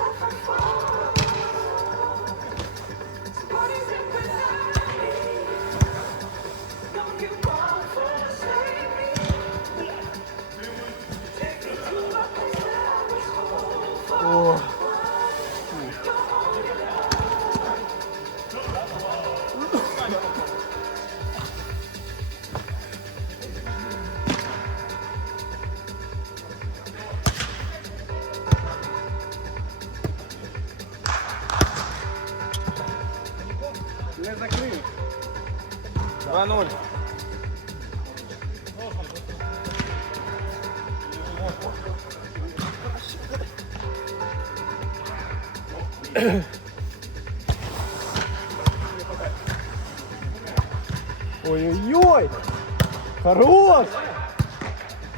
Já foi 2-0. Ой-ой-ой! Хорош!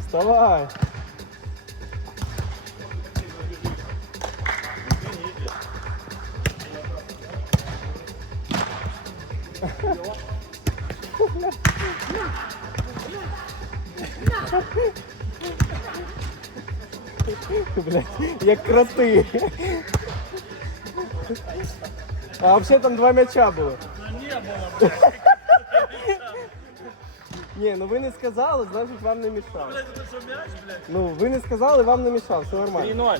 Вставай! Блять, як кроти. А вообще там два м'яча було. Ні, ну ви не сказали, значить вам не мішав. Ну, ви не сказали, вам не мішав, все нормально.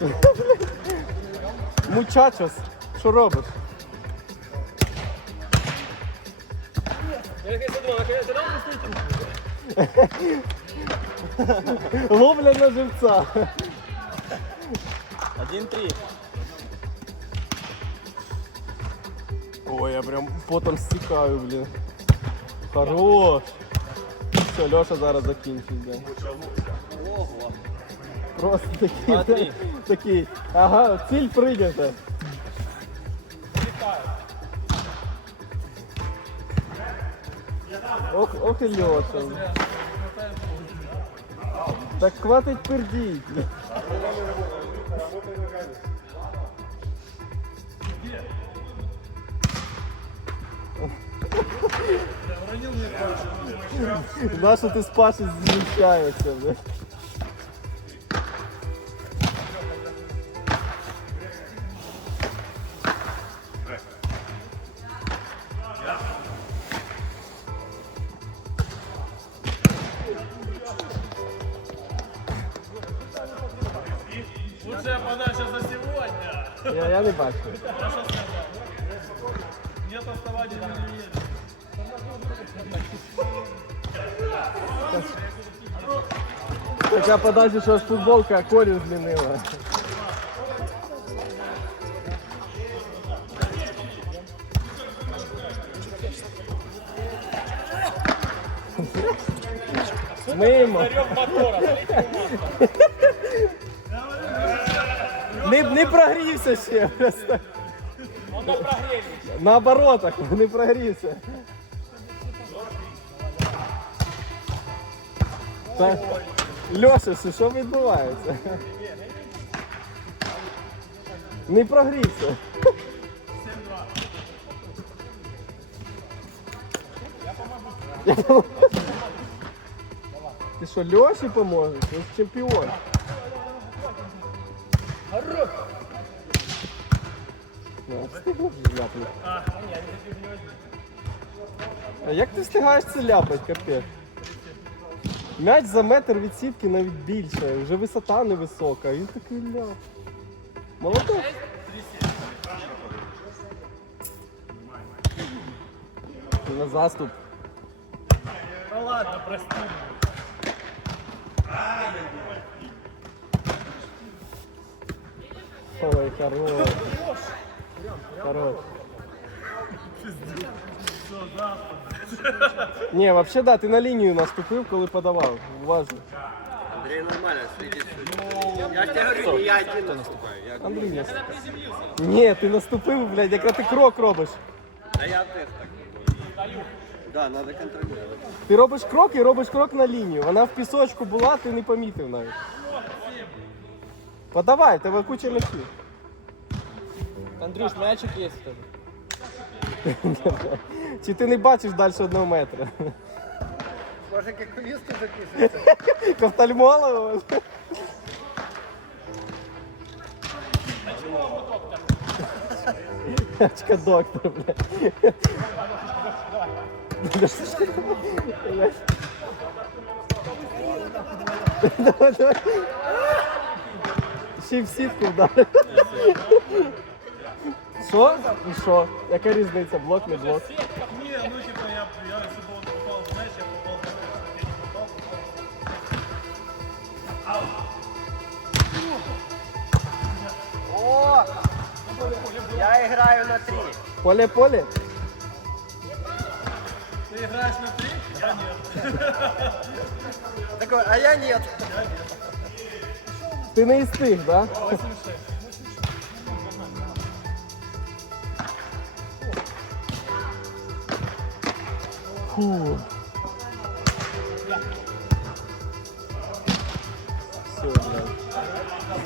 3-0. Мучачос, що робиш? Ловля на живця. 1-3. Ой, я прям потом стікаю, блін. Хорош. Все, Льоша зараз закінчить, блін. Просто такий, такий. Ага, ціль прийнята. Ох, ох і Льоша. Так хватить пердіть. Нащо ти з Паші зміщаєшся, блядь? Не бачу. Нет оснований на неделю. Така подача, що аж футболка колір змінила. Мимо. Не, не прогрівся ще. Просто. Он на прогреве. На оборотах, не прогрівся. Так. Льоша, що- відбувається? Не прогрівся. Я помогу. Ти що, Льоші поможеш? Він чемпіон. Ну, ляпнути. А як ти встигаєш це ляпати, капець? М'яч за метр від сітки навіть більше, вже висота невисока, він такий ляп. Молодець. На заступ. Да ладно, прости. Ой, хорош. Хорош. Ні, вообще да, ти на лінію наступив, коли подавав. Уважно. Андрей нормально следит. Я тебе говорю, не я один наступаю. Я... Андрій не Ні, ти наступив, блядь, якраз ти крок робиш. А я теж так. Да, надо контролировать. Ти робиш крок і робиш крок на лінію. Вона в пісочку була, ти не помітив навіть. Подавай, в тебе куча м'ячів. Андрюш, мячик есть тоже. Чи ти не бачиш далі одного метра? Може, як кулісти записується? Ковтальмолова. Очка доктор, блядь. Да что ж ты, блядь. Давай, давай. Ще й в сітку вдарив. Що? І що? Яка різниця? Блок, не блок? Ні, ну типа я, я если бы он попал в мяч, я попал в мяч. О! Я граю на три. Поле-поле? Ты играешь на три? Я нет. Такой, а я нет. Ти не із тих, да? 86. Все, блядь.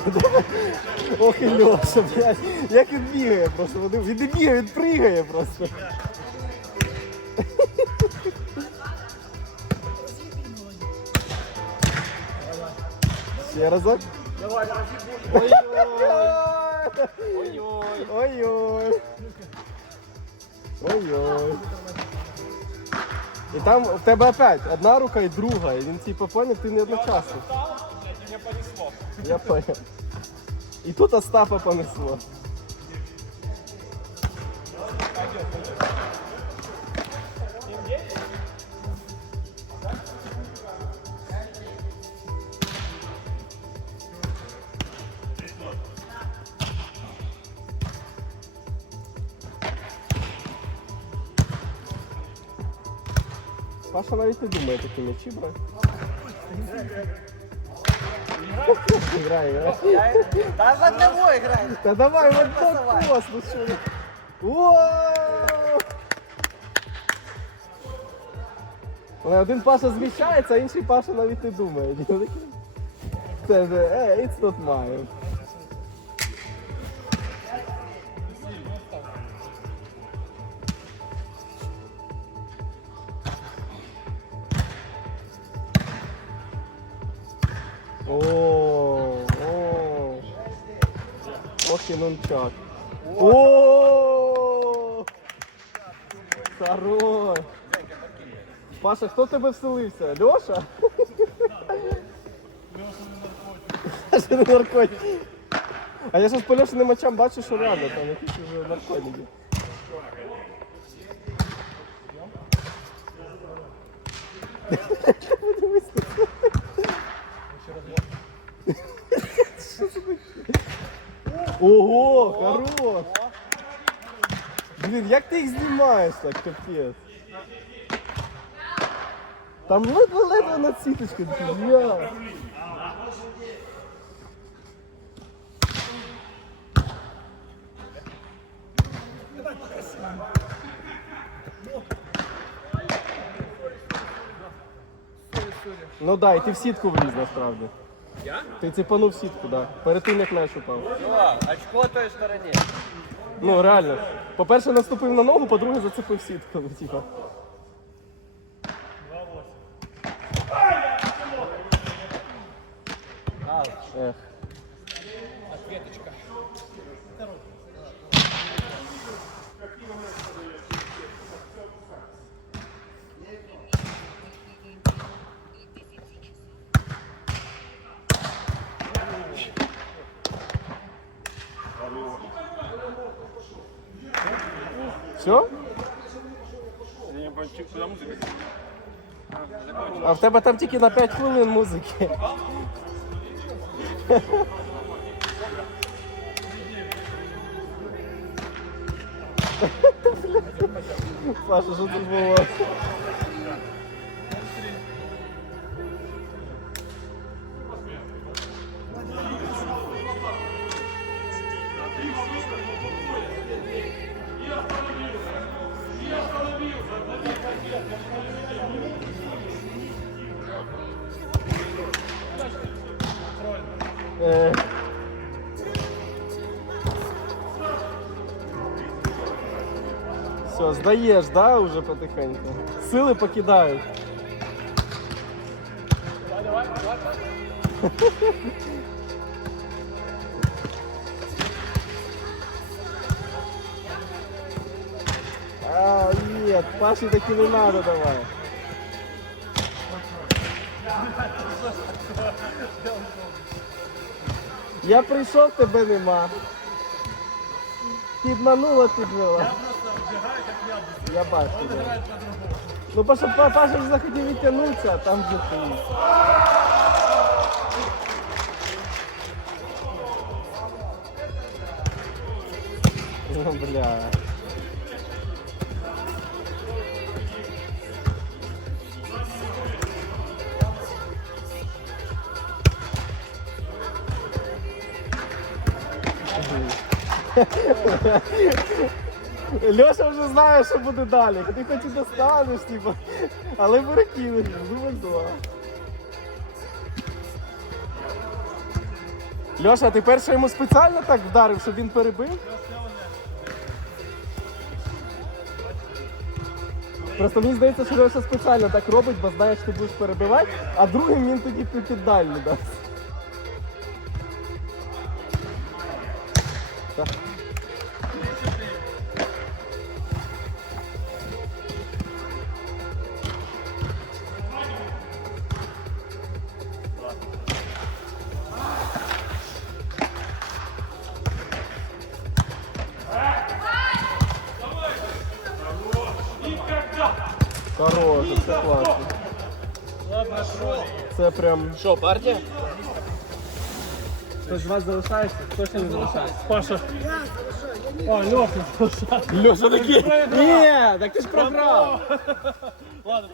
Ох і Льоша, блядь. Як він бігає просто. Він не бігає, він пригає просто. Ще разок. Ой-ой. Ой-ой. Ой-ой. І там в тебе опять одна рука і друга. І він типу поняв, ти не одночасно. Я понесло. Я понял. І тут Остапа понесло. Паша навіть не думає такі м'ячі брати. Я... Да в одного играю. Та давай, вот так ну що. Але один Паша зміщається, а інший Паша навіть не думає. Це вже, е, it's not mine. Нунчак. О! Хорош! Паша, хто тебе вселився? Льоша? Льоша не наркотик. А я зараз по Льошиним очам бачу, що реально там якісь вже наркотики. Подивись Ого, хорош! Блін, як ти їх знімаєш так, капець? Там ледве-ледве на сіточку, бля. Ну да, і ти в сітку вліз насправді. Я? Ти ціпанув сітку, да. Перед тим як м'яч упав. А, очко той стороні. Ну реально. По-перше, наступив на ногу, по-друге, зацепив сітку. Ну, типа. Все? А в тебе там тільки на 5 хвилин музики. Паша, що тут було? Все, здаєш, да, уже потихеньку. Сили покидають. А, нет, Паші таки не надо давай. Я прийшов, тебе нема. Підманула підвела. Я бачу. да. Ну, Паша, Па- Паша ж захотів відтягнутися, а там вже ти. Ну, бля. Льоша вже знає, що буде далі. Ти хоч і достанеш, типу, але перекинеш. Думай два. Льоша, ти перше йому спеціально так вдарив, щоб він перебив? Просто мені здається, що Льоша спеціально так робить, бо знає, що ти будеш перебивати, а другим він тоді під під дальню дасть. Так. Хороше, це класно. Це прям. Що, партія? Хтось з вас залишається? Хтось не залишається? Паша. А, Льоха. Льоша такий. Ні, так ти ж програв. Ладно,